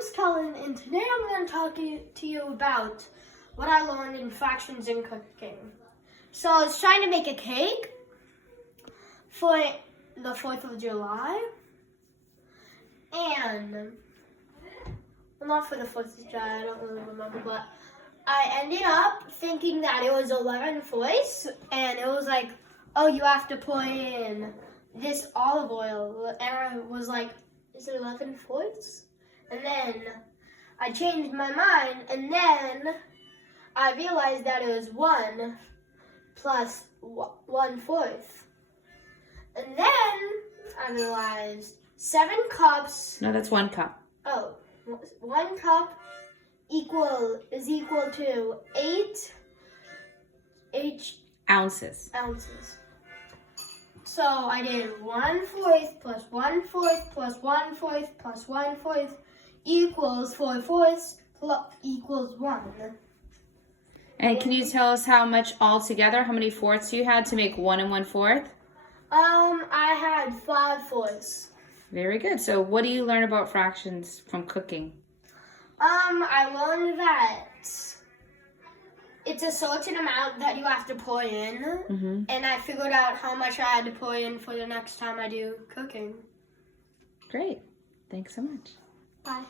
name's Cullen, and today I'm going to talk to you about what I learned in fractions and cooking. So I was trying to make a cake for the 4th of July, and, well, not for the 4th of July, I don't really remember, but I ended up thinking that it was 11 foils, and it was like, oh, you have to put in this olive oil, and I was like, is it 11 foils? And then I changed my mind, and then I realized that it was 1 plus 1/4. And then I realized 7 cups. No, that's 1 cup. Oh, 1 cup is equal to 8 Ounces. So I did 1/4 plus 1/4 plus 1/4 plus 1/4 equals 4/4 equals 1. And can you tell us how much altogether, how many fourths you had to make 1 1/4? I had 5 fourths. Very good. So what do you learn about fractions from cooking? I learned that it's a certain amount that you have to pour in, and I figured out how much I had to pour in for the next time I do cooking. Great. Thanks so much. Bye.